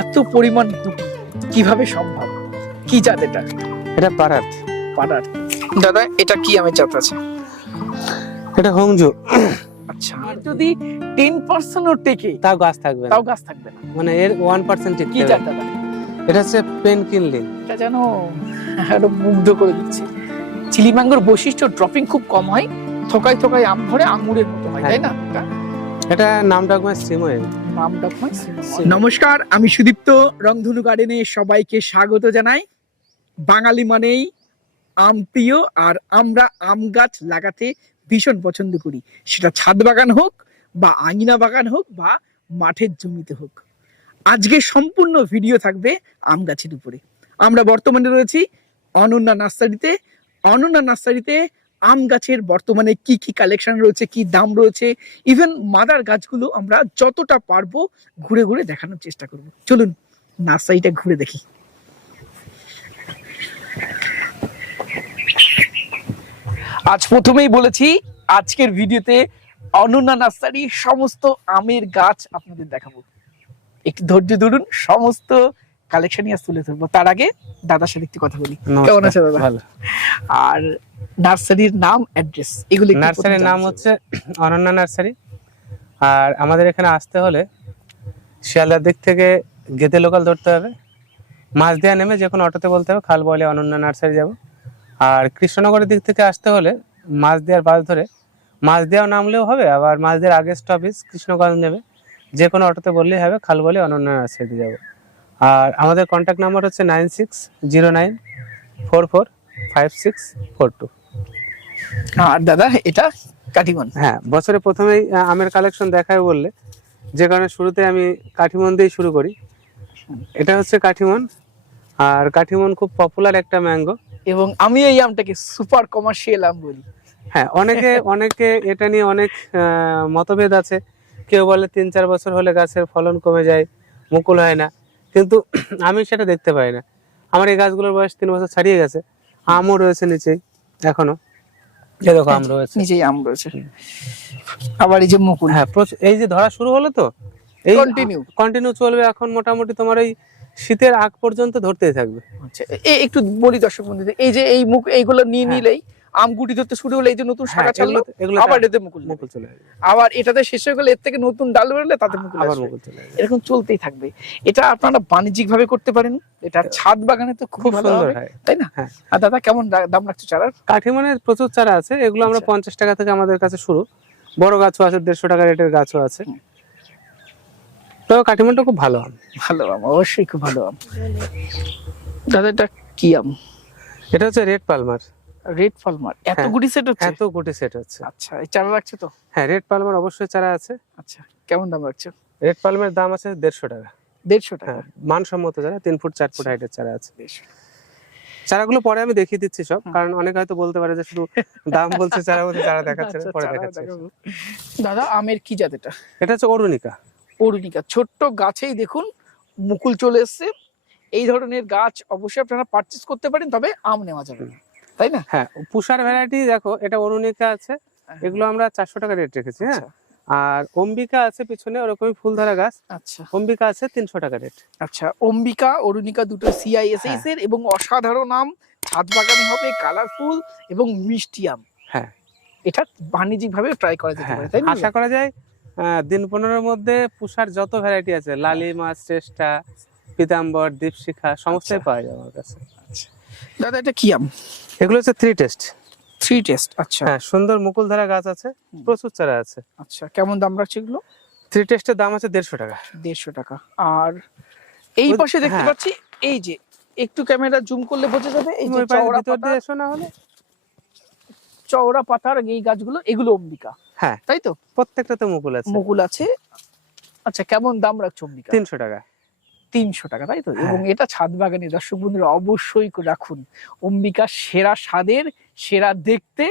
এত পরিমাণ গুটি কিভাবে সম্ভব? কি জাত এটা? এটা পারাত। পাড়ার। দাদা এটা কি আমের জাত আছে? এটা হংজু। আচ্ছা, আর যদি 10% ও টেকে তাও গাছ থাকবে না, তাও গাছ থাকবে না, মানে এর 1% কি টিকতে জাত হবে। দাদা? এটা হচ্ছে পেনকিনলিন। এটা যেন আরো মুগ্ধ করে দিচ্ছে। চিলি ম্যাঙ্গোর বৈশিষ্ট্য ড্রপিং খুব কম হয়, থোকায় থোকায় আম ধরে আঙ্গুরের মতো হয়, তাই না? এটা নাম ডাকমা শ্রীময়। নমস্কার, আমি সুদীপ্ত। রংধনু গার্ডেনে সবাইকে স্বাগত জানাই। বাঙালি মানেই আম প্রিয়, আর আমরা আম গাছ লাগাতে ভীষণ পছন্দ করি, সেটা ছাদ বাগান হোক বা আঙিনা বাগান হোক বা মাঠের জমিতে হোক। আজকে সম্পূর্ণ ভিডিও থাকবে আম গাছের উপরে। আমরা বর্তমানে রয়েছি অনন্যা নার্সারিতে। অনন্যা নার্সারিতে আম গাছের বর্তমানে কি কি কালেকশন রয়েছে, কি দাম রয়েছে, ইভেন মাদার গাছগুলো আমরা যতটা পারবো ঘুরে ঘুরে দেখানোর চেষ্টা করব। চলুন নার্সারিটা ঘুরে দেখি। আজ প্রথমেই বলেছি, আজকের ভিডিওতে অনন্যা নার্সারি সমস্ত আমের গাছ আপনাদের দেখাবো। একটু ধৈর্য ধরুন, সমস্ত কালেকশনই আজ তুলে ধরবো। তার আগে দাদার সাথে একটু কথা বলি। কেমন আছে দাদা? ভালো। আর নার্সারির নাম, অ্যাড্রেস, এগুলো একটু নার্সারির নাম হচ্ছে অনন্যা নার্সারি। আর আমাদের এখানে আসতে হলে শিয়ালদার দিক থেকে গেদে লোকাল ধরতে হবে, মাঝদিয়া নেমে যে কোনো অটোতে বলতে হবে খাল বলে অনন্যা নার্সারি যাব। আর কৃষ্ণনগরের দিক থেকে আসতে হলে মাঝদিয়ার বাস ধরে মাঝদিয়াও নামলেও হবে, আবার মাঝদিয়ার আগের স্টপেজ কৃষ্ণগঞ্জ নেবে, যে কোনো অটোতে বললেই হবে খাল বলে অনন্যা নার্সারিতে যাব। আর আমাদের কন্ট্যাক্ট নাম্বার হচ্ছে 9609445642। আর দাদা এটা কাটিমন। হ্যাঁ, বছরে প্রথমেই আমের কালেকশন দেখায় বললে, যে কারণে শুরুতে আমি কাঠিমন দিয়ে শুরু করি। এটা হচ্ছে কাঠিমন, আর কাঠিমন খুব পপুলার একটা ম্যাঙ্গো, এবং আমি এই আমটাকে সুপার কমার্শিয়াল আম বলি। হ্যাঁ। অনেকে এটা নিয়ে অনেক মতভেদ আছে। কেউ বলে 3-4 বছর হলে গাছের ফলন কমে যায়, মুকুল হয় না, কিন্তু আমি সেটা দেখতে পাই না। আমার এই গাছগুলোর বয়স 3 বছর ছাড়িয়ে গেছে, আমও রয়েছে নিচেই এখনো, এই দেখো আম রয়েছে, নিচেই আম রয়েছে। আবার এই যে মুকুল, হ্যাঁ এই যে ধরা শুরু হলো, তো এই কন্টিনিউ চলবে এখন মোটামুটি তোমার এই শীতের আগ পর্যন্ত ধরতেই থাকবে। আচ্ছা, একটু বলি দর্শক বন্ধুদের, এই যে এই মুখ এইগুলো নিয়ে নিলেই আম গুটি ধরতে শুরু হলে, এই যে নতুন শাখা ছাড়লো, আবার এতে মুকুল চলে আসবে, আবার এটাতে শেষ হয়ে গেলে এর থেকে নতুন ডাল বেরোলে তাতে মুকুল আবার আসবে, মুকুল চলে আসবে। এরকম চলতেই থাকবে। এটা আপনারা বাণিজ্যিক ভাবে করতে পারেন, এটা ছাদ বাগানে তো খুব ভালো সুন্দর হবে, হয়, তাই না? আর দাদা কেমন দাম রাখছো চারার? কাঠিমনের প্রচুর চারা আছে, এগুলো আমরা 50 টাকা থেকে আমাদের কাছে শুরু, বড় গাছও আছে, 150 টাকা রেটের গাছও আছে। তো কাঠিমনটা খুব ভালো আম। ভালো আম, অবশ্যই খুব ভালো আম। দাদা এটা কি আম? এটা হচ্ছে রেড পালমার। রেড পালমার, এত গুটি সেট হচ্ছে? এত গুটি সেট হচ্ছে। আচ্ছা, এই চারা রাখছো তো? হ্যাঁ, রেড পালমার অবশ্যই চারা আছে। আচ্ছা, কেমন দাম রাখছো? রেড পালমের দাম আছে 150 টাকা। 150 টাকা? হ্যাঁ, মানসম্মত চারা, 3 ফুট 4 ফুট হাইটের চারা আছে। চারাগুলো পরে আমি দেখিয়ে দিচ্ছি সব, কারণ অনেকে হয়তো বলতে পারে যে শুধু দাম বলছে, চারা বলছে, চারা দেখাচ্ছে না, পরে দেখাচ্ছে। দাদা আমের কি জাত এটা? এটা হচ্ছে অরুণিকা। অরুণিকা, ছোট্ট গাছেই দেখুন মুকুল চলে এসছে। এই ধরনের গাছ অবশ্যই আপনারা পারচেজ করতে পারেন, তবে আম নেওয়া যাবে না, তাই না? হ্যাঁ, পুষার ভ্যারাইটি দেখো, এটা অরুণিকা আছে, এগুলো আমরা 400 টাকা রেট রেখেছি। হ্যাঁ, আর অম্বিকা আছে পিছনে, ওরকমই ফুল ধরা গাছ। আচ্ছা, অম্বিকা আছে 300 টাকা রেট। আচ্ছা, অম্বিকা অরুণিকা দুটো CISS এর, এবং অসাধারণ আম, ছাদ বাগানে হবে, কালারফুল এবং মিষ্টি আম। হ্যাঁ, এটা বাণিজ্যিক ভাবে ট্রাই করা যেতে পারে, তাই না? আশা করা যায় দিন 15-এর মধ্যে পুষার যত ভ্যারাইটি আছে, লালিমা, শ্রেষ্ঠা, পীতাম্বর, দীপশিখা, সমস্তই পাওয়া যায় আমার কাছে। দাদা এটা কি আম? এগুলো হচ্ছে 3 টেস্ট। 3 টেস্ট, আচ্ছা। হ্যাঁ, সুন্দর মুকুল ধরা গাছ আছে, প্রচুর চারা আছে। আচ্ছা, কেমন দাম রাখছে এগুলো? 3 টেস্টের দাম আছে 150 টাকা। 150 টাকা। আর এই পাশে দেখতে পাচ্ছি, এই যে একটু ক্যামেরা জুম করলে বোঝা যাবে, এই যে চওড়া পাতা, এসো না হলে চওড়া পাতার এই গাছগুলো, এগুলো অম্বিকা। হ্যাঁ, তাই তো? প্রত্যেকটাতে মুকুল আছে। মুকুল আছে। আচ্ছা, কেমন দাম রাখছো অম্বিকা? 300 টাকা। 300 টাকা, তাই তো? এবং এটা ছাদ বাগানে দর্শক বন্ধুরা অবশ্যই রাখুন। অম্বিকা সেরা স্বাদের, সেরা দেখতে,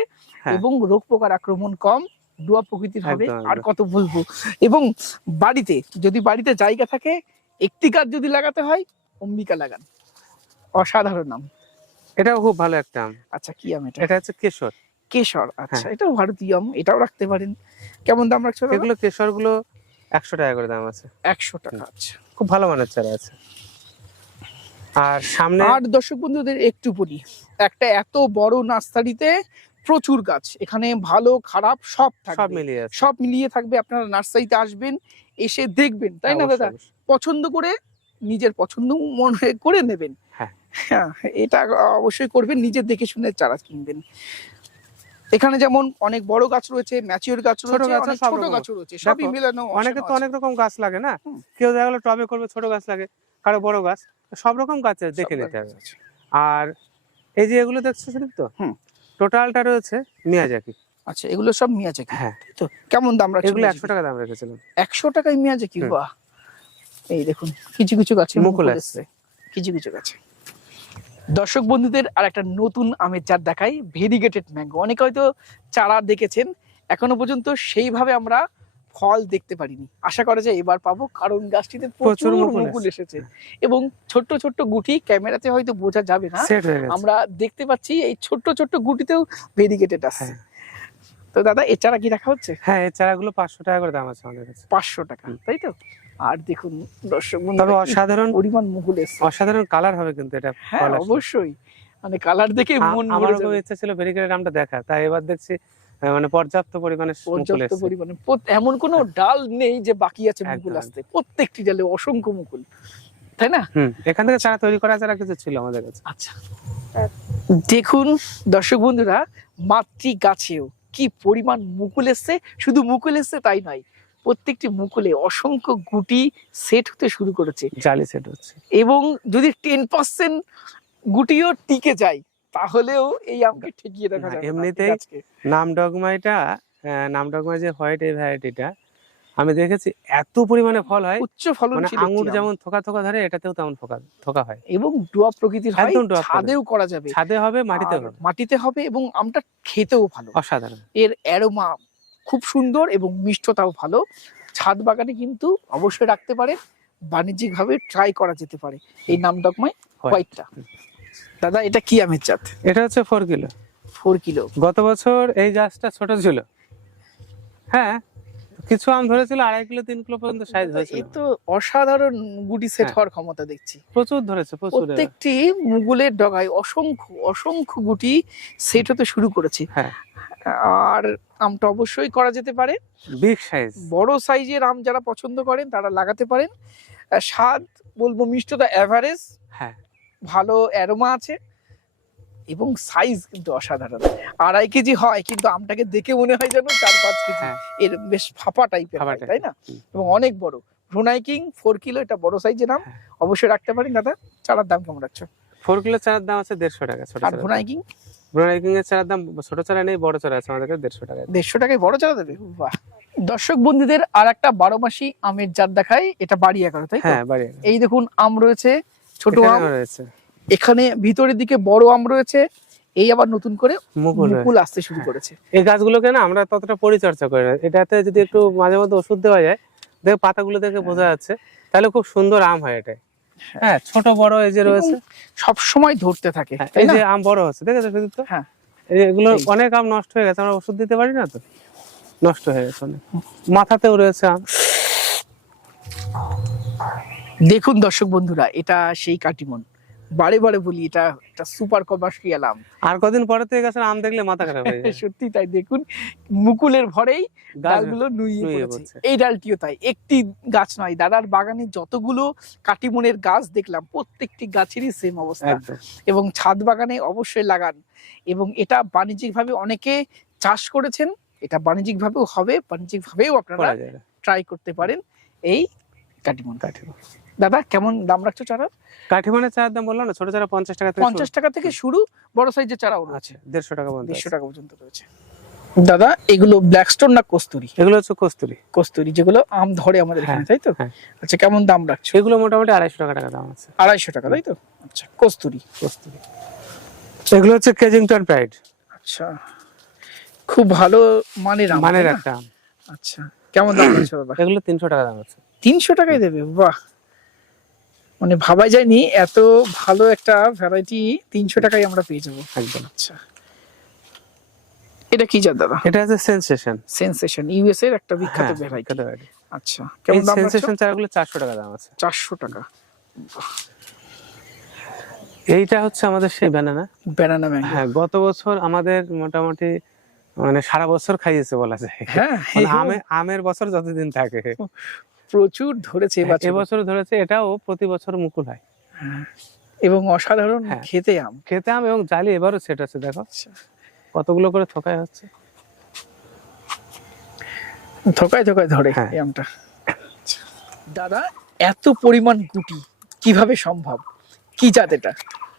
এবং রোগ পোকার আক্রমণ কম, ডুয়া প্রকৃতির হবে, আর কত বলবো। এবং বাড়িতে যদি জায়গা থাকে, একটি গাছ যদি লাগাতে হয়, অম্বিকা লাগান, অসাধারণ নাম। এটাও খুব ভালো একটা আম। আচ্ছা, কি আম এটা? এটা হচ্ছে কেশর। কেশর, আচ্ছা, এটাও ভারতীয় আম, এটাও রাখতে পারেন। কেমন দাম রাখছো? এগুলো কেশর গুলো 100 টাকা করে দাম আছে। 100 টাকা, আচ্ছা। খুব ভালো মানের চারা আছে। আর সামনে আর দর্শক বন্ধুদের একটু বলি, একটা এত বড় নার্সারিতে প্রচুর গাছ, এখানে ভালো খারাপ সব সব থাকবে, মিলিয়ে আছে। সব মিলিয়ে থাকবে। আপনারা নার্সারিতে আসবেন, এসে দেখবেন, তাই না অবশ্যই, দাদা? অবশ্যই। পছন্দ করে নিজের পছন্দ মনে করে নেবেন। হ্যাঁ। হ্যাঁ, এটা অবশ্যই করবেন, নিজের দেখে শুনে চারা কিনবেন। এখানে যেমন অনেক বড় গাছ রয়েছে, ম্যাচিওর গাছ ছোট রয়েছে, গাছ, অনেক সব ছোট রকম। গাছ রয়েছে, সবই দেখো, মিলানো অনেকে তো আছে। অনেক রকম গাছ লাগে না, হুম। কেউ দেখা গেলো টবে করবে, ছোট গাছ লাগে, কারো বড় গাছ, সব রকম গাছ দেখে সব নিতে গাছ হবে। আছে। আর এই যে এগুলো দেখছো সুদীপ তো, হুম। টোটালটা রয়েছে মিয়াজাকি। আচ্ছা, এগুলো সব মিয়াজাকি। হ্যাঁ, তো কেমন দাম রাখছেন? এগুলো 100 টাকা দাম রেখেছিলাম। 100 টাকায় মিয়াজাকি? হুম। বাহ! এই দেখুন, কিছু কিছু গাছে মুকুল মুকুল আসছে। এসছে, কিছু কিছু গাছে। দর্শক বন্ধুদের আর একটা নতুন আমের জাত দেখাই, ভেরিগেটেড ম্যাঙ্গো। অনেকে হয়তো চারা দেখেছেন, এখনো পর্যন্ত সেইভাবে আমরা ফল দেখতে পারিনি। আশা করা যায় এবার পাবো, কারণ গাছটিতে প্রচুর মুকুল এসেছে এবং ছোট্ট ছোট্ট গুটি, ক্যামেরাতে হয়তো বোঝা যাবে না, সেট হয়ে গেছে। আমরা দেখতে পাচ্ছি এই ছোট্ট ছোট্ট গুটিতেও ভেরিগেটেড আছে। হ্যাঁ। তো দাদা, এ চারা কি রাখা হচ্ছে? হ্যাঁ, এই চারাগুলো 500 টাকা করে দাম আছে আমাদের কাছে। 500 টাকা, তাই তো? আর দেখুন দর্শক তবে বন্ধুরা, কি অসাধারণ পরিমাণ মুকুল এসছে। অসাধারণ কালার হবে কিন্তু এটা। হ্যাঁ, ফল আসলে। অবশ্যই, মানে কালার দেখে মন ভরে আমারও খুব যাবে। ইচ্ছা ছিল ভেরিগেটেড আমটা দেখা, তাই এবার দেখছি মানে পর্যাপ্ত পরিমাণে মুকুল পর্যাপ্ত এসেছে। পরিমাণে, এমন কোনো ডাল নেই যে বাকি আছে মুকুল একদম। আসতে, প্রত্যেকটি ডালে অসংখ্য মুকুল, তাই না? এখান থেকে চারা তৈরি করা যারা কিছু ছিল আমাদের কাছে। আচ্ছা, দেখুন দর্শক বন্ধুরা, মাতৃ গাছেও কি পরিমাণ মুকুল এসছে। শুধু মুকুল এসছে তাই নয়, প্রত্যেকটি মুকুলে অসংখ্য গুটি সেট হতে শুরু করেছে, জালি সেট হচ্ছে। এবং যদি 10% গুটিও টিকে যায়, তাহলেও এই আমকে ঠেকিয়ে রাখা না, যাবে না, এমনিতেই গাছকে। নাম ডগমাই যে হোয়াইট এই ভ্যারাইটিটা আমি দেখেছি এত পরিমাণে ফল হয়, উচ্চ মানে ফলনশীল আঙ্গুর একটি আম। যেমন থোকা থোকা ধরে, এটাতেও তেমন থোকা হয়। এবং ডুয়া প্রকৃতির হয়, একদম ডুয়া ছাদেও করা যাবে, ছাদে হবে, মাটিতে আর হবে, মাটিতে হবে, এবং আমটা খেতেও ভালো, অসাধারণ। এর অ্যারোমা খুব সুন্দর এবং মিষ্টতাও ভালো। ছাদ বাগানে কিন্তু অবশ্যই রাখতে পারে, বাণিজ্যিক ভাবে ট্রাই করা যেতে পারে এই নাম ডগমাই হোয়াইটটা। দাদা, এটা কি আমের জাত? এটা হচ্ছে 4 কিলো। 4 কিলো। গত বছর এই গাছটা ছোট ছিল, হ্যাঁ, কিছু আম ধরেছিল 2.5 কিলো 3 কিলো পর্যন্ত সাইজ হয়েছিল। এই তো অসাধারণ গুটি সেট হ্যাঁ। হওয়ার ক্ষমতা দেখছি। প্রচুর ধরেছে, প্রচুর। প্রত্যেকটি মুগুলের ডগায় অসংখ্য অসংখ্য গুটি সেট হতে শুরু করেছে। হ্যাঁ, আর আমটা অবশ্যই করা যেতে পারে, বিগ সাইজ। বড় সাইজের আম যারা পছন্দ করেন তারা লাগাতে পারেন। স্বাদ বলবো মিষ্টতা এভারেজ, হ্যাঁ, ভালো অ্যারোমা আছে, এবং সাইজ কিন্তু অসাধারণ। 2.5 কেজি হয়, কিন্তু আমটাকে দেখে মনে হয় যেন 4-5 কেজি। হ্যাঁ। এর বেশ ফাঁপা টাইপের হয়, তাই না? এবং অনেক বড়। ব্রুনাই কিং 4 কিলো, এটা বড় সাইজের আম, হ্যাঁ। অবশ্যই রাখতে পারেন। দাদা, চারার দাম কেমন রাখছো? 4 কিলো চারার দাম আছে 150 টাকা। ছোট আর ব্রুনাই কিং? ব্রুনাই কিং এর চারার দাম, ছোট চারা নেই, বড় চারা আছে আমাদের কাছে 150 টাকা। 150 টাকায় বড় চারা দেবে? বাহ! দর্শক বন্ধুদের আর একটা 12 মাসি আমের জাত দেখাই, এটা বাড়ি 11, তাই তো? হ্যাঁ, বাড়ি এই দেখুন, আম রয়েছে, ছোট আম রয়েছে, এখানে ভিতরের দিকে বড় আম রয়েছে, এই আবার নতুন করে মুকুল আসতে শুরু করেছে। এই গাছগুলোকে না আমরা ততটা পরিচর্যা করি না, এটাতে যদি একটু মাঝে মধ্যে ওষুধ দেওয়া যায়, দেখো পাতাগুলো দেখে বোঝা যাচ্ছে, তাহলে খুব সুন্দর আম হয় এটা। হ্যাঁ, ছোট বড় এই যে রয়েছে, সব সময় ধরতে থাকে, এই যে আম বড় হচ্ছে, দেখেছো সুদীপ তো? হ্যাঁ, এগুলো অনেক আম নষ্ট হয়ে গেছে, আমরা ওষুধ দিতে পারি না, তো নষ্ট হয়ে গেছে অনেক। মাথাতেও রয়েছে আম। দেখুন দর্শক বন্ধুরা, এটা সেই কাটিমন, বারে বারে বলি, এটা একটা সুপার কমার্শিয়াল আম। আর কদিন পরে তো এই গাছের আম দেখলে মাথা খারাপ হয়ে যায়। সত্যি তাই, দেখুন মুকুলের ভরেই গাছ ডালগুলো নুয়ে নুয়ে পড়েছে। পড়ছে। এই ডালটিও তাই, একটি গাছ নয়, দাদার বাগানে যতগুলো কাটিমনের গাছ দেখলাম প্রত্যেকটি গাছেরই সেম অবস্থা। একদম। এবং ছাদ বাগানে অবশ্যই লাগান, এবং এটা বাণিজ্যিক ভাবে অনেকে চাষ করেছেন, এটা বাণিজ্যিক ভাবেও হবে, বাণিজ্যিক ভাবেও আপনারা করা যায়। ট্রাই করতে পারেন এই কাটিমন। দাদা, কেমন দাম রাখছো চারা? কাঠিমানের চারার দাম বললাম না, ছোট চারা 50 টাকা থেকে 50 টাকা থেকে শুরু, বড় সাইজের চারাও রয়েছে, 150 টাকা পর্যন্ত। 150 টাকা পর্যন্ত রয়েছে। দাদা, এগুলো ব্ল্যাকস্টোন না কস্তুরি? এগুলো হচ্ছে কস্তুরি। কস্তুরি, যেগুলো আম ধরে আমাদের এখানে, তাই তো? হ্যাঁ। আচ্ছা, কেমন দাম রাখছো? এগুলো মোটামুটি 250 টাকা দাম আছে। 250 টাকা, তাই তো? আচ্ছা, কস্তুরি। এগুলো হচ্ছে কেজিংটন প্রাইড। আচ্ছা, খুব ভালো মানের আম, মানের তাই না? একটা আম। আচ্ছা, কেমন দাম রাখছো দাদা? এগুলো 300 টাকা দাম আছে। 300 টাকায় দেবে? বাহ, মানে ভাবাই যায়নি এত ভালো একটা ভ্যারাইটি 300 টাকায় আমরা পেয়ে যাবো। একদম। আচ্ছা, এটা কি জাত দাদা? এটা হচ্ছে সেনসেশন। সেনসেশন, ইউএস এর একটা বিখ্যাত ভ্যারাইটি। আচ্ছা, এই কেমন দাম সেন্সেশন চারাগুলো 400 টাকা দাম আছে। 400 টাকা। এইটা হচ্ছে আমাদের সেই ব্যানানা। Banana mango. হ্যাঁ, গত বছর আমাদের মোটামুটি মানে সারা বছর খাইয়েছে বলা যায়। হ্যাঁ, মানে আমের বছর যতদিন থাকে প্রচুর ধরেছে এবছর। এবছর ধরেছে। এটাও প্রতি বছর মুকুল হয়। হ্যাঁ, এবং অসাধারণ হ্যাঁ। খেতে আম। খেতে আম এবং জালি এবারও সেট আছে, দেখো আচ্ছা, কতগুলো করে থোকায় হচ্ছে। থোকায় থোকায় ধরে হ্যাঁ। এই আমটা। আচ্ছা। দাদা, এত পরিমাণ গুটি কিভাবে সম্ভব? কি জাত এটা?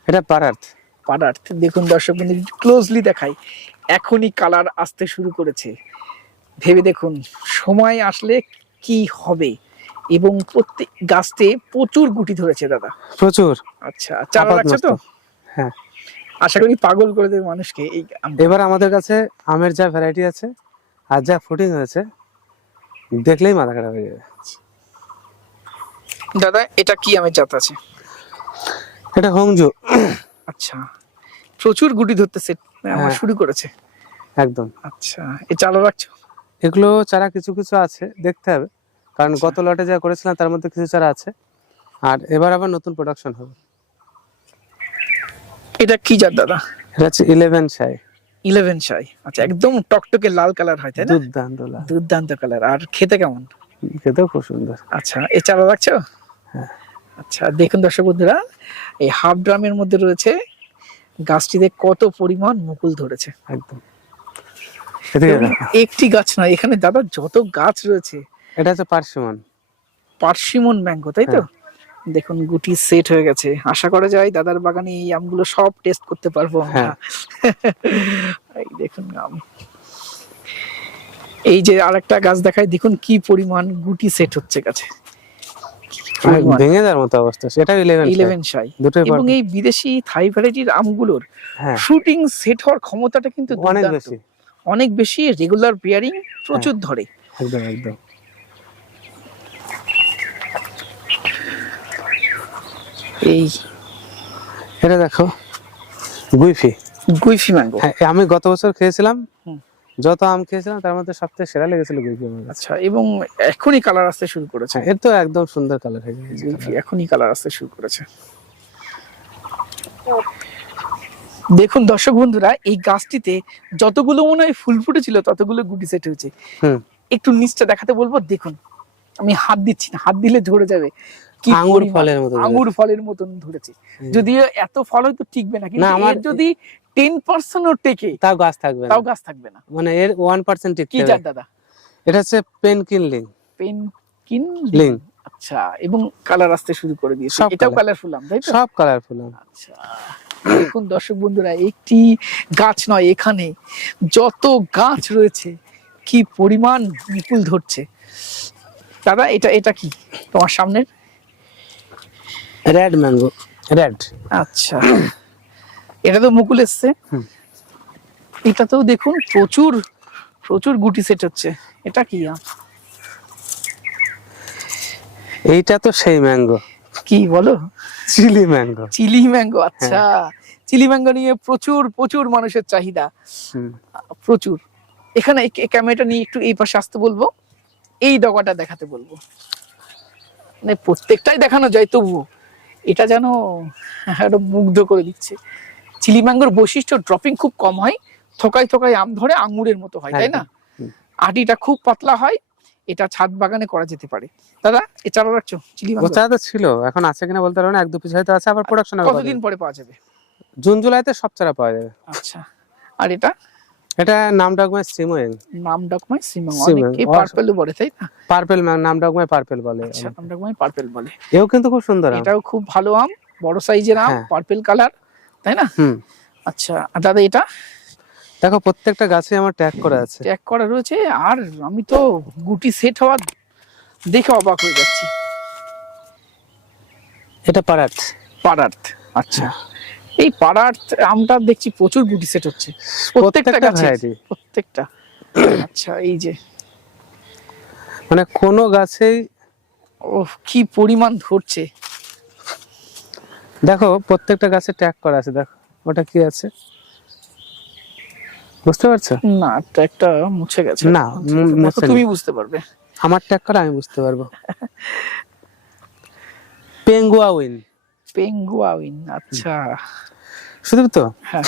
এটা পারার্থ। পারার্থ। দেখুন দর্শক বন্ধু, ক্লোজলি দেখাই, এখনই কালার আসতে শুরু করেছে। ভেবে দেখুন সময় আসলে কি হবে। এবং প্রত্যেক গাছতে প্রচুর গুটি ধরেছে দাদা। প্রচুর। আচ্ছা, চারা রাখছে তো? হ্যাঁ, আশা করি পাগল করে দেবে মানুষকে এই আম। এবার আমাদের কাছে আমের যা ভ্যারাইটি আছে আর যা ফুটিং হয়েছে, দেখলেই মাথা খারাপ হয়ে যাবে। দাদা, এটা কি আমের জাত আছে? এটা হংজু। আচ্ছা, প্রচুর গুটি ধরতেছে, আমার হ্যাঁ। শুরু করেছে একদম। আচ্ছা, এ চারা রাখছো? এগুলো চারা কিছু কিছু আছে, দেখতে হবে, কারণ গত লটে যা করেছিলাম তার মধ্যে কিছু চারা আছে, আর এবার আবার নতুন প্রোডাকশন হবে। এটা কি জাত দাদা? এটা হচ্ছে 11 শাই। 11 শাই। আচ্ছা, একদম টকটকে লাল কালার হয় তাই না? দুর্দান্ত লাল। দুর্দান্ত কালার। আর খেতে কেমন? খেতেও খুব সুন্দর। আচ্ছা, এ চারা রাখছো? হ্যাঁ। আচ্ছা, দেখুন দর্শক বন্ধুরা, এই হাফ ড্রামের মধ্যে রয়েছে, গাছটিতে কত পরিমাণ মুকুল ধরেছে। একদম। এদিকে এবং দেখো। একটি গাছ নয়, এখানে দাদা যত গাছ রয়েছে। এটা হচ্ছে পার্সিমন। পার্সিমন ম্যাঙ্গো, তাই তো? দেখুন গুটি সেট হয়ে গেছে। আশা করা যায় দাদার বাগানে এই আমগুলো সব টেস্ট করতে পারবো আমরা। হ্যাঁ। এই দেখুন আম। এই যে আরেকটা গাছ দেখায়, দেখুন কি পরিমাণ গুটি সেট হচ্ছে গাছে। ভেঙে যাওয়ার মতো অবস্থা। সেটা 11 শাই। দুটোই এবং এই বিদেশি থাই ভ্যারাইটির আমগুলোর হ্যাঁ শুটিং সেট হওয়ার ক্ষমতাটা কিন্তু অনেক দুর্দান্ত। বেশি। অনেক বেশি। রেগুলার পেয়ারিং প্রচুর ধরে। একদম একদম। এই এটা দেখো, গুইফি। গুইফি ম্যাঙ্গো। হ্যাঁ, আমি গত বছর খেয়েছিলাম, হুম। যত আম খেয়েছিলাম তার মধ্যে সবথেকে সেরা লেগেছিল গুইফি আমার কাছে। আচ্ছা, এবং এখনই কালার আসতে শুরু করেছে। হ্যাঁ, এর তো একদম সুন্দর কালার হয়ে গেছে। গুইফি এখনই কালার আসতে শুরু করেছে। দেখুন দর্শক বন্ধুরা, এই গাছটিতে যতগুলো মনে হয় ফুল ফুটেছিল ততগুলো গুটি সেট হয়েছে। হুম। একটু নিচটা দেখাতে বলবো। দেখুন, আমি হাত দিচ্ছি না, হাত দিলে ধরে যাবে। কি আঙ্গুর পরিমাণ ফলের মতো ধরেছে। আঙ্গুর ফলের মতন ধরেছে। যদিও এত ফল হয়তো টিকবে না, কিন্তু আমার- এর যদি 10% ও টেকে তাও গাছ থাকবে না, তাও গাছ থাকবে না। মানে এর 1% টিকতে কি হবে। জাত দাদা? এটা হচ্ছে পেনকিন লিং। পেনকিন লিং। আচ্ছা, এবং কালার আসতে শুরু করে দিয়েছে। সব এটাও colour। কালারফুল আম, তাই তো? সব কালারফুল। আচ্ছা, দেখুন দর্শক বন্ধুরা, একটি গাছ নয়, এখানে যত গাছ রয়েছে কি পরিমাণ মুকুল ধরছে। দাদা, এটা এটা কি তোমার সামনের? Red mango. রেড। আচ্ছা, এটা তো মুকুল এসছে। হুম। এটাতেও দেখুন প্রচুর প্রচুর গুটি সেট হচ্ছে। এটা কি আম? এইটা তো সেই ম্যাঙ্গো, কি বলো? Chilli mango. Chilli mango. আচ্ছা, চিলি ম্যাঙ্গো নিয়ে প্রচুর প্রচুর মানুষের চাহিদা। হুম। প্রচুর। এখানে এই ক্যামেরাটা নিয়ে একটু এই পাশে আসতে বলবো, এই ডগাটা দেখাতে বলবো। মানে প্রত্যেকটাই দেখানো যায়, তবুও এটা যেন একটা মুগ্ধ করে দিচ্ছে। চিলি ম্যাঙ্গোর বৈশিষ্ট্য, ড্রপিং খুব কম হয়, থোকায় থোকায় আম ধরে আঙ্গুরের মতো হয়, তাই না? হুম। আটিটা খুব পাতলা হয়। এটা ছাদ বাগানে করা যেতে পারে। দাদা, এ চারা রাখছো চিলি ও ম্যাঙ্গো? চারা তো ছিল, এখন আছে কিনা বলতে পারবো না, 1-2 পিস হয়তো আছে, আবার প্রোডাকশন হবে। কতদিন পরে পাওয়া যাবে? জুন জুলাইতে সব চারা পাওয়া যাবে। আচ্ছা, আর এটা? এটা নাম ডাকমায় সিমোয়েং। নাম ডাকমাই সিমাং। সিমাং। অনেকে পার্পেলও বলে, তাই না? পার্পেল নাম ডাকমায় পার্পেল বলে। আচ্ছা, নাম ডাকমাই পার্পেল বলে। এও কিন্তু খুব সুন্দর আম। এটাও খুব ভালো আম, বড় সাইজের আম, হ্যাঁ। পার্পেল কালার, তাই না? হুম। আচ্ছা, আর দাদা এটা? দেখো, প্রত্যেকটা গাছে আমার ট্যাগ করা আছে। ট্যাগ করা রয়েছে। আর আমি তো গুটি সেট হওয়া দেখে অবাক হয়ে যাচ্ছি। এটা পারার্থ। পারার্থ। আচ্ছা, এই পারার্থ আমটা দেখছি প্রচুর গুটি সেট হচ্ছে প্রত্যেকটা গাছে। ভ্যারাইটি। প্রত্যেকটা। আচ্ছা, এই যে মানে কোনো গাছেই ও কি পরিমাণ ধরছে। দেখো, প্রত্যেকটা গাছে ট্যাগ করা আছে। দেখো ওটা কি আছে, বুঝতে পারছো? না, একটা মুছে গেছে। না, দেখো, মুছেনি। তুমি বুঝতে পারবে। আমার ট্যাগ করে আমি বুঝতে পারবো। পেঙ্গুয়াউইন। পেঙ্গুয়াউইন, আচ্ছা। শুধু তো হ্যাঁ,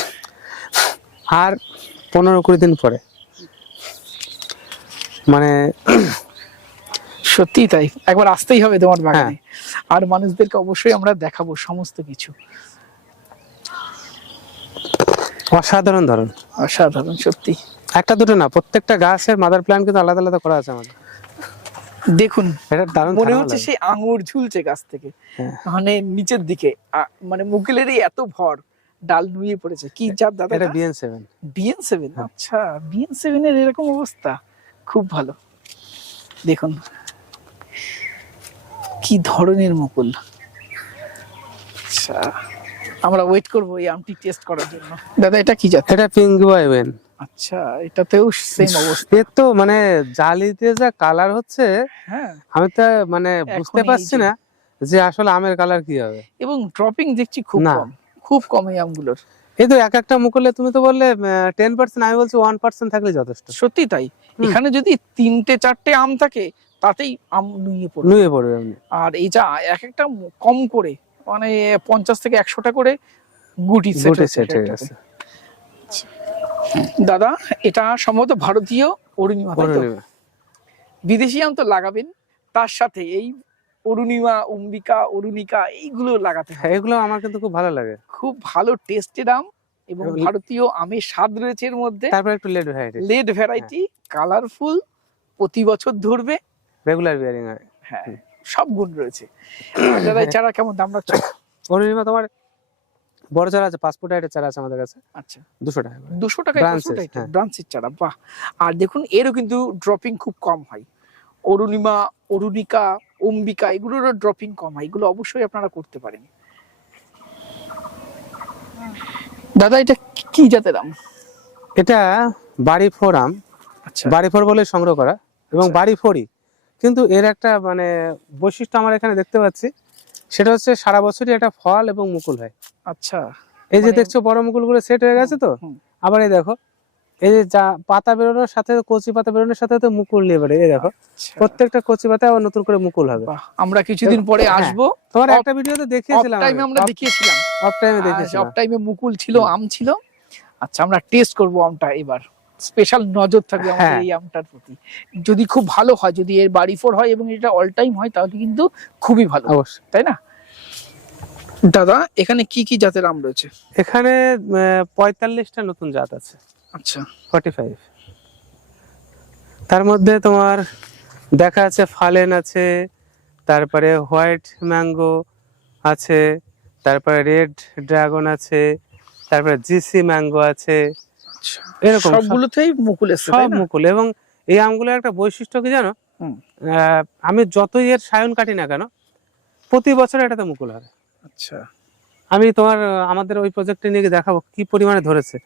আর 15-20 দিন পরে মানে সত্যি তাই, একবার আসতেই হবে তোমার বাগানে। আর মানুষদেরকে অবশ্যই আমরা দেখাবো সমস্ত কিছু। অসাধারণ ধরন, অসাধারণ সত্যি। একটা দুটো না, প্রত্যেকটা গাছের মাদার প্ল্যান্ট কিন্তু আলাদা আলাদা করা আছে আমাদের। দেখুন, এটা দারুণ মনে ধারণা হচ্ছে লাগে। সেই আঙুর ঝুলছে গাছ থেকে, হ্যাঁ। মানে নিচের দিকে মানে মুকুলেরই এত ভর, ডাল নুয়ে পড়েছে। কি জাত দাদা? এটা BN7। BN7, হ্যাঁ। আচ্ছা BN7 এর এরকম অবস্থা, খুব ভালো। দেখুন কি ধরনের মুকুল। আচ্ছা, আমরা ওয়েট করবো এই আমটি টেস্ট করার জন্য। দাদা এটা কি জাত? এটা পেঙ্গুয়াউইন। আচ্ছা, এটাতেও সেম অবস্থা। এর তো মানে জালিতে যা কালার হচ্ছে, হ্যাঁ, আমি তো মানে বুঝতে এখন এই পারছি যে- না যে আসলে আমের কালার কি হবে। এবং ড্রপিং দেখছি খুব না। কম, খুব কম এই আমগুলোর। এই তো এক একটা মুকুলে তুমি তো বললে 10%, আমি বলছি 1% থাকলে যথেষ্ট। সত্যি তাই, এখানে যদি 3-4টে আম থাকে তাতেই আম নুয়ে পড়বে। নুয়ে পড়বে এমনি। আর এই যা এক একটা কম করে, মানে 50 থেকে 100টা করে গুটি গুটি সেট সেট হয়ে গেছে। দাদা এটা সম্ভবত ভারতীয় অরুণিমা, তাই তো? অরুণিমা। বিদেশি আম তো লাগাবেন, তার সাথে এই অরুণিমা, অম্বিকা, অরুণিকা এইগুলো লাগাতে হবে। হ্যাঁ, এগুলো আমার কিন্তু খুব ভালো লাগে। খুব ভালো টেস্টের আম এবং ভারতীয় আমের স্বাদ রয়েছে এর মধ্যে। তারপরে একটু late variety, late variety, colourful, প্রতি বছর ধরবে, রেগুলার বিয়ারিং হয়। হ্যাঁ সব গুণ রয়েছে। দাদা এই চারা কেমন দাম রাখছো? অরুণিমা তোমার বড় চারা আছে, 5 ফুট হাইটের চারা আছে আমাদের কাছে, আচ্ছা 200 টাকা করে। 200 টাকায় Branches, হ্যাঁ। ব্রাঞ্চের চারা, বাহ। আর দেখুন এরও কিন্তু ড্রপিং খুব কম হয়। অরুণিমা, অরুণিকা, অম্বিকা এগুলোরও ড্রপিং কম হয়, এগুলো অবশ্যই আপনারা করতে পারেন। দাদা এটা কি জাতের আম? এটা বাড়ি ফোর আম। আচ্ছা, বাড়ি ফোর বলে সংগ্রহ করা, এবং আচ্ছা। বাড়ি ফোরই। কিন্তু এর একটা মানে বৈশিষ্ট্য আমার এখানে দেখতে পাচ্ছি, সেটা হচ্ছে সারা বছরই একটা ফল এবং মুকুল হয়। আচ্ছা, এই যে মানে- দেখছো বড় মুকুলগুলো সেট হয়ে গেছে তো, হুম, আবার এই দেখো এই যে যা পাতা বেরোনোর সাথে, কচি পাতা বেরোনোর সাথে তো মুকুল নিয়ে বেরোয়। এই দেখো আচ্ছা, প্রত্যেকটা কচি পাতায় আবার নতুন করে মুকুল হবে। বাহ। আমরা কিছুদিন পরে হ্যাঁ, আসবো। তোমার Off- একটা ভিডিওতে অফ দেখিয়েছিলাম, টাইমে আমরা দেখিয়েছিলাম, অফ টাইমে দেখিয়েছিলাম। অফ টাইমে মুকুল ছিল, আম ছিল। আচ্ছা, আমরা টেস্ট করব আমটা এবার। স্পেশাল নজর থাকবে আমাদের হ্যাঁ। এই আমটার প্রতি। যদি খুব ভালো হয়, যদি এর বাড়ি ফোর হয় এবং এটা অল টাইম হয়, তাহলে কিন্তু খুবই ভালো, অবশ্যই। তাই না? দাদা এখানে কি কি জাতের আম রয়েছে? এখানে 45টা নতুন জাত আছে। আচ্ছা, 45। তার মধ্যে তোমার দেখা আছে ফালেন আছে, তারপরে হোয়াইট ম্যাঙ্গো আছে, তারপরে রেড ড্রাগন আছে, তারপরে জিসি ম্যাঙ্গো আছে, আচ্ছা। এরকম সবগুলোতেই মুকুল এসছে, সব তাই না? মুকুল। এবং এই আমগুলোর একটা বৈশিষ্ট্য কি জানো, হুম। আমি যতই এর সায়ন কাটি না কেন, প্রতি বছর এটাতে মুকুল হয়। আচ্ছা, আমি তোমার আমাদের ওই প্রজেক্টে নিয়ে গিয়ে দেখাবো কি পরিমাণে ধরেছে।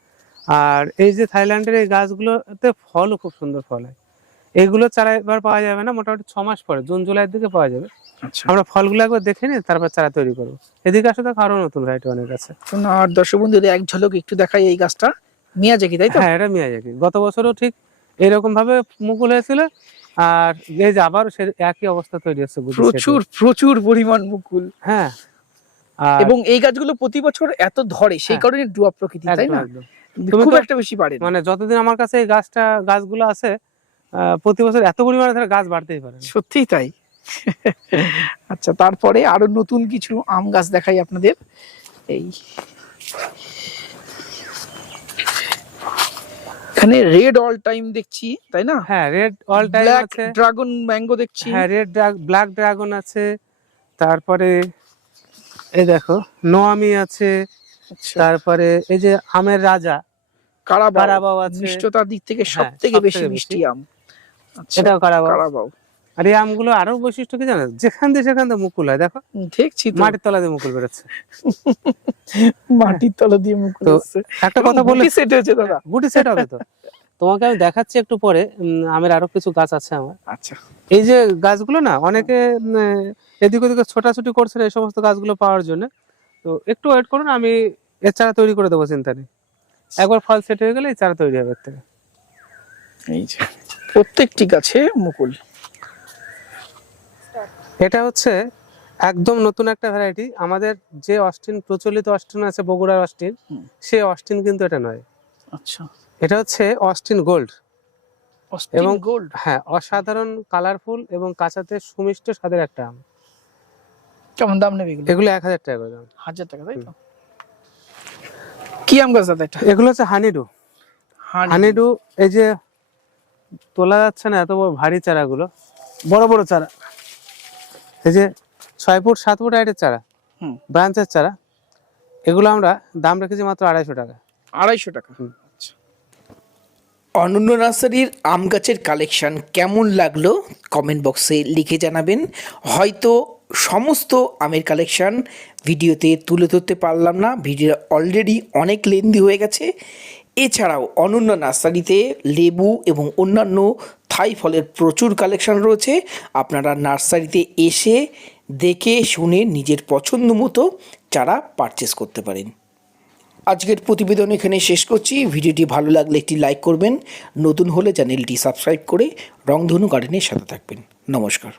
আর এই যে থাইল্যান্ডের এই গাছগুলোতে ফলও খুব সুন্দর ফল হয়। এগুলো চারা এবার পাওয়া যাবে না, মোটামুটি 6 মাস পরে, জুন জুলাইয়ের দিকে পাওয়া যাবে। আচ্ছা। আমরা ফলগুলো একবার দেখে নিই, তারপর চারা তৈরি করবো। এদিকে আসলে আরো নতুন ভ্যারাইটি অনেক আছে। আর দর্শক বন্ধুদের এক ঝলক একটু দেখাই এই গাছটা, মিয়াজাকি, তাই তো? হ্যাঁ, এটা মিয়াজাকি। গত বছরও ঠিক এরকম ভাবে মুকুল হয়েছিল, আর এই যে আবার সে একই অবস্থা তৈরি হচ্ছে, গুটি সেট হয়ে। প্রচুর প্রচুর পরিমাণ মুকুল। হ্যাঁ, আর এবং এই গাছগুলো প্রতি বছর এত ধরে, সেই হ্যাঁ। কারণে ডুয়া প্রকৃতি, তাই একদম না? একদম। তুমি খুব তো- একটা বেশি বাড়ে না। মানে যতদিন আমার কাছে এই গাছগুলো আছে, প্রতি বছর এত পরিমাণে ধরে গাছ বাড়তেই পারে না। সত্যিই তাই। আচ্ছা, তারপরে আরো নতুন কিছু আম গাছ দেখাই আপনাদের। এই এখানে রেড অল টাইম দেখছি, তাই না? হ্যাঁ, রেড অল টাইম ব্ল্যাক আছে। ড্রাগন ম্যাঙ্গো দেখছি। হ্যাঁ, ব্ল্যাক ড্রাগন আছে, তারপরে এই দেখো নোয়ামি আছে, আচ্ছা, তারপরে এই যে আমের রাজা কারাবাও আছে। মিষ্টতার দিক থেকে সব হ্যাঁ, থেকে বেশি সবথেকে মিষ্টি আম। আচ্ছা, এটাও কারাবাও। কারাবাও। আর এই আমগুলো আরো বৈশিষ্ট্য কি জানো, যেখান দিয়ে সেখান দিয়ে মুকুল হয়। দেখো দেখছি তো, মাটির তলা দিয়ে মুকুল বেরোচ্ছে। মাটির তলা দিয়ে মুকুল তো এসছে। একটা কথা বলে সেট হয়েছে দাদা। গুটি সেট হবে তো, তোমাকে আমি দেখাচ্ছি একটু পরে। আমের আরো কিছু গাছ আছে আমার। আচ্ছা, এই যে গাছগুলো না, অনেকে এদিক ওদিকে ছোটাছুটি করছে এই সমস্ত গাছগুলো পাওয়ার জন্য। তো একটু ওয়েট করুন, আমি এর চারা তৈরি করে দেবো, চিন্তা নেই। একবার ফল সেট হয়ে গেলে এই চারা তৈরি হবে এর থেকে। এই যে প্রত্যেকটি গাছে মুকুল। এটা হচ্ছে একদম নতুন একটা ভ্যারাইটি। আমাদের যে অস্টিন প্রচলিত অস্টিন আছে বগুড়ার অস্টিন, সেই অস্টিন কিন্তু এটা নয়। আচ্ছা, এটা হচ্ছে অস্টিন গোল্ড। এবং গোল্ড। হ্যাঁ, অসাধারণ কালারফুল এবং কাঁচাতে সুমিষ্ট স্বাদের একটা আম। কেমন দাম নেবে এগুলো? এগুলো 1000 টাকা করে দাম। 1000 টাকা, তাই তো? কি আম গাছ দাদা এটা? এগুলো হচ্ছে হানিডু। হানিডু এই যে তোলা যাচ্ছে না এত বড় ভারী চারাগুলো, বড় বড় চারা, এই যে 6 ফুট 7 ফুট হাইটের চারা, ব্রাঞ্চের চারা, এগুলো আমরা দাম রেখেছি মাত্র 250 টাকা। 250 টাকা। আচ্ছা। অনন্য নার্সারির আম গাছের কালেকশন কেমন লাগলো কমেন্ট বক্সে লিখে জানাবেন। হয়তো সমস্ত আমের কালেকশন ভিডিওতে তুলে ধরতে পারলাম না, ভিডিও অলরেডি অনেক লেন্দি হয়ে গেছে। এছাড়াও অনন্য নার্সারিতে লেবু এবং অন্যান্য থাই ফলের প্রচুর কালেকশন রয়েছে। আপনারা নার্সারিতে এসে দেখে শুনে নিজের পছন্দ মতো চারা পারচেস করতে পারেন। আজকের প্রতিবেদন এখানে শেষ করছি। ভিডিওটি ভালো লাগলে একটি লাইক করবেন, নতুন হলে চ্যানেলটি সাবস্ক্রাইব করে রংধনু গার্ডেনের সাথে থাকবেন। নমস্কার।